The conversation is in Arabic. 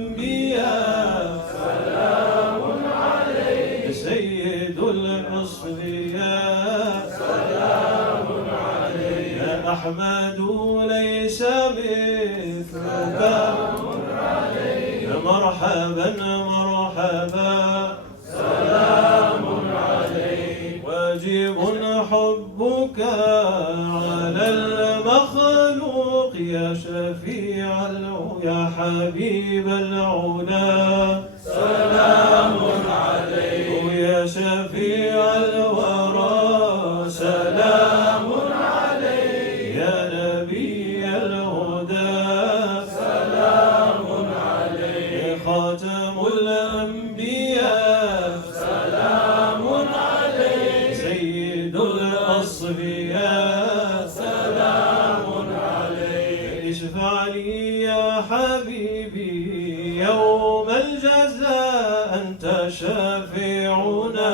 الأنبياء سلام عليك سيد الأصفياء سلام عليك يا أحمد ليس مثلك سلام عليك مرحبا مرحبا سلام عليك واجب حبك على المخلوق يا شفيع يا حبيب العلا سلام عليك يا شفيع الورى سلام عليك يا نبي الهدى سلام عليك خاتم الأنبياء سلام عليك سيد الأصفياء سلام عليك اشفع لي يا حبيبي يوم الجزاء أنت شافعنا